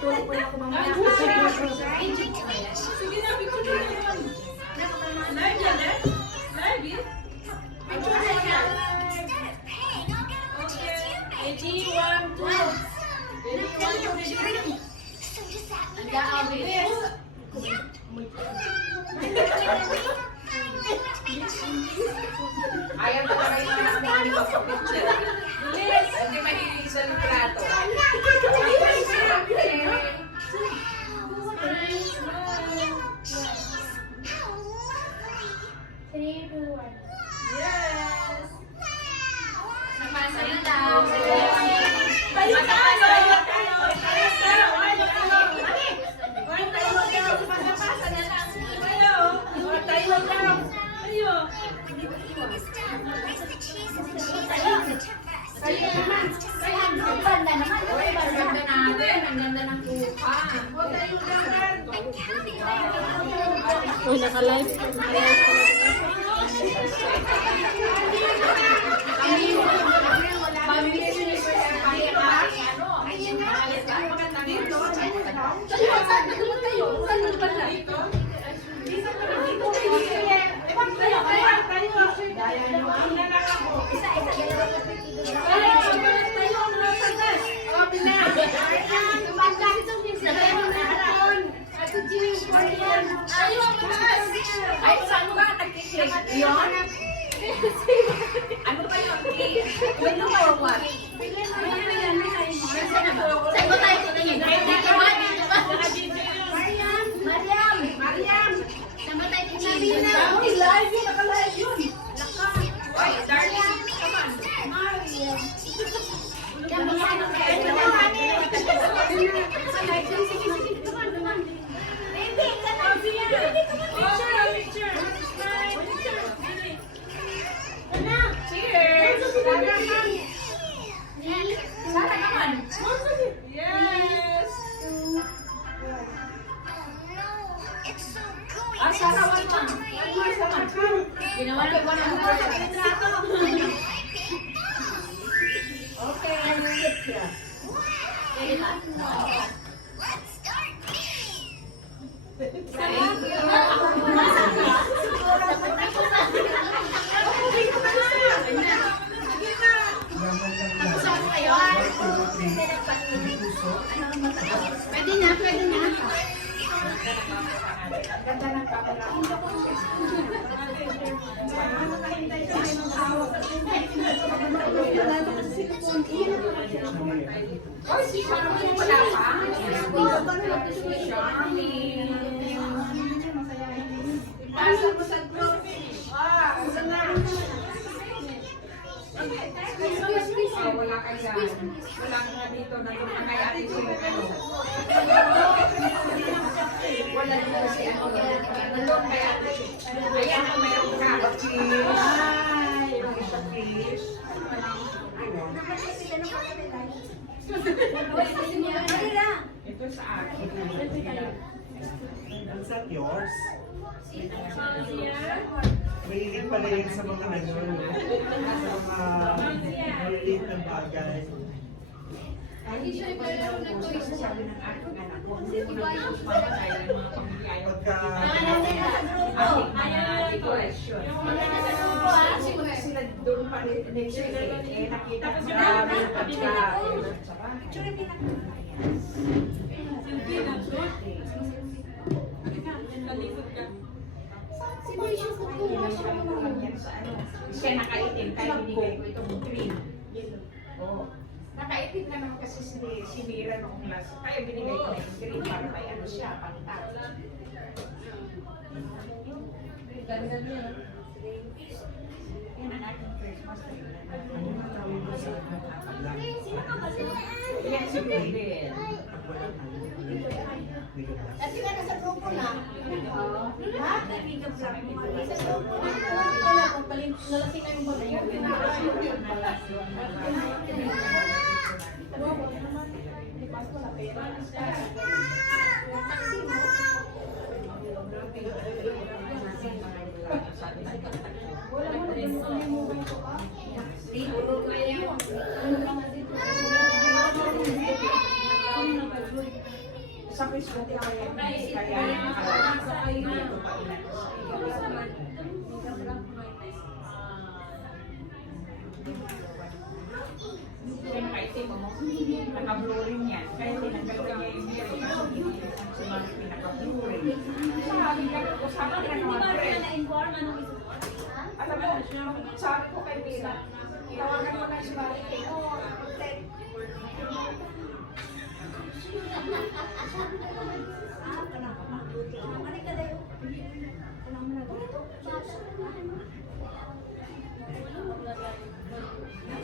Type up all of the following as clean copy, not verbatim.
Tulog po ako mamaya. Sige na, picture na yun. Live yan, eh? Live yun? Picture na siya. Okay. Ready, 1, 2. Ready, 1, 2, ready. Ang Ayaw ko na rin na namin magpapicture. Yes. Hindi mahilig sa litrato. Yes. Nagpasalita. Tayo tayo. Ang ganda ng kuha. Oh, naka-live. Ay, saan mo ba nag-click? Yun? Ano ba yun? Ano ba yun? What? Saan ba tayo tingin? Dito ba? Dito ba? Mariam! Saan ba tayo tingin? Live yun, naka-live yun. Oy, darling, come on. Cheers! Sana naman. Yes! Ah, sana one more. One more naman. Ginawa na ko ng litrato. Okay. Pwede ba? Thank you. Pwede na, pwede na. Ang ganda ng camera. Oh, si Charmin wala pa. Charmin. Ipasa mo sa group. Ah, usan na. Oh, wala ka dyan. Wala ka nga dito. Nandun ka kay ate Chino. Wala dito si ano. Nandun kay ate Chino. Ayan ang mayroon ka. Ay, yung isa fish. Ito sa akin. Is that yours? Mahilig pala yun sa mga nagano, sa mga maliliit na bagay. Hindi siya pero nag-choice sabi ng aking anak ko. Hindi ko na ito pamatay ng mga pamilya. Pagka Aking question. Simula sila doon pa rin next week. Eh, nakita ko marami ng pagkain. Siya nakaitim, kaya binigay ko itong green. Oh. Nakaitim na naman kasi si Mira noong last. Kaya binigay ko na yung green para may ano siya, pantay. Ganda niya. Yan ang ating Christmas tree. ano na tawag ko sa black? Yan si David. Pag wala na, Kasi ka nasa grupo na. Ha? Sa grupo na. Nalasing na yung bago. Sa Facebook kaya hindi ko pa inano sa iyo. Kaya nakaitim mo, naka-blue rin yan. Kaya tinanggal ko niya yung mirror. Kasi mga pinaka-blue rin. Sabi ka, usapan ka naman friend. Alam mo, sabi ko kay Mila, tawagan mo na si Marike. Oo, ate.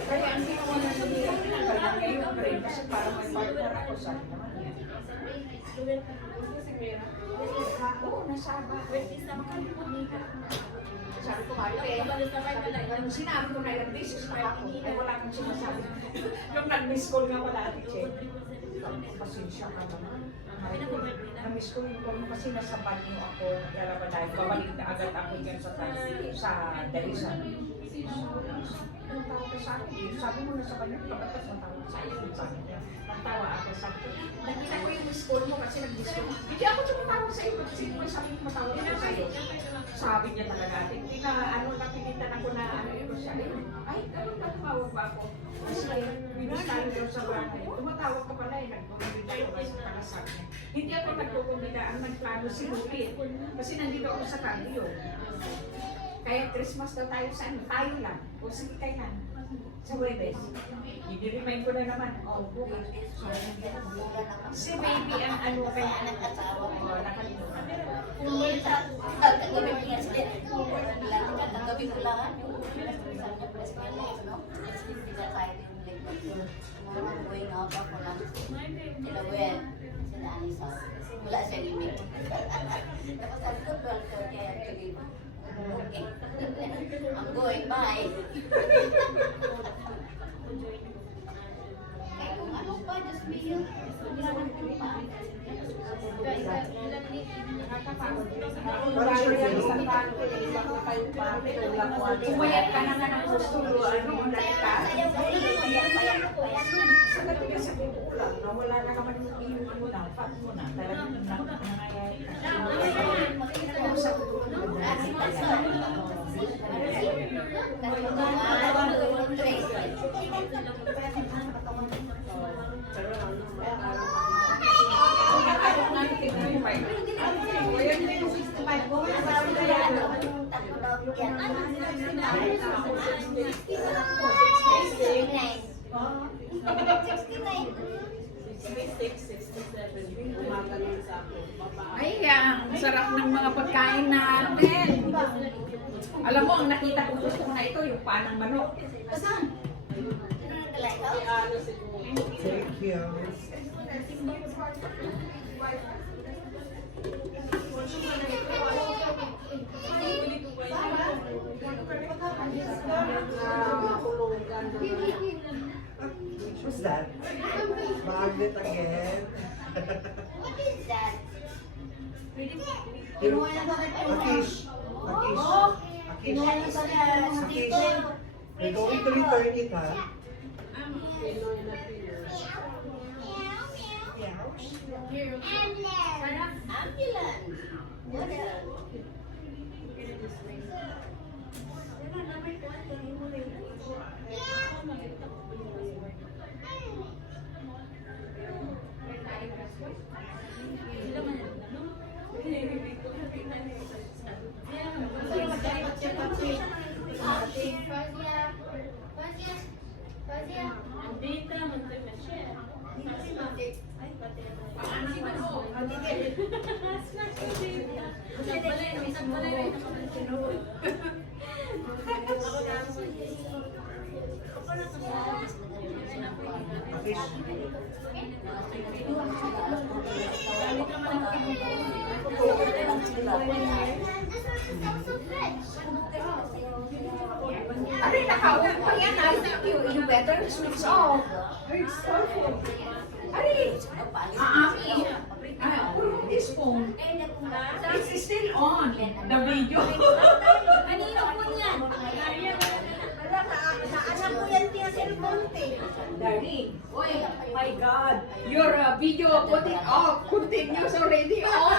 Kaya ang ginawa na nila, tinanggal na ngayon rin kasi para may partner ako sa naman yan. Oo, nasaba. Sabi ko, Marike, sinabi ko na ilang beses na ako, ay wala kang sinasabi. Yung nag-miss call nga wala ate Che. Pasensya ka naman. Na-miss ko yung call mo kasi nasa banyo ako. Kaya ba dahil babalik na agad ako dyan sa Dalisan. Ang tawag ka sa akin, sabi mo na sa banyo, kabatas ang tawag sa iyo. Sabi niya, nagtawa ako sa akin. Nakita ko yung miss call mo kasi nag-miss call. Hindi ako tumatawag sa iyo, kasi may sabi ko matawag ako sa iyo. Sabi niya talaga, hindi na, napilitan ako na, yun siya, ay, tumawag ba ako? Kasi binustari daw sa bahay. Tumatawag ka pala, nagpumilita ko kasi pala sabi niya. Hindi ako nagpupumilita, ang nagplano si Lupit. Kasi nandito ako sa Candio. Kaya Christmas daw tayo sa ano, tayo lang. O sige kayo na. Sa Webes. I-remind ko na naman. Oh, bukas. Si baby ang ano kaya nakatawa ko. Nakalimutan. Wala siya limit. Tapos sabi ko, 12 kaya actually, okay. I'm going by. Kaya kung ano pa, just be you. Umayat ka na nga ng gusto. Ano, ang lalita? Sa gabi ka sa kukulang, wala na naman yung ano na, fat mo na. Talagang nangayayari ka. Sa Ay, ang sarap ng mga pagkain natin. Alam mo, ang nakita ko gusto ko na ito, yung panang manok. Saan? Thank you. What's that? Magnet again. What is that? Kinuha niya sa Akish. Kinuha niya sa dito. We're going to return it, ha? Ambulance. What else? Ari, nakauwi pa yan. You better switch off. It's perfect. Ari, aami. Put this phone. It's still on. The video. Kanino po yan? Wala, naanak ko yan tiya cellphone, te. Dari. Uy, my God! Your video put it off. Continues already on.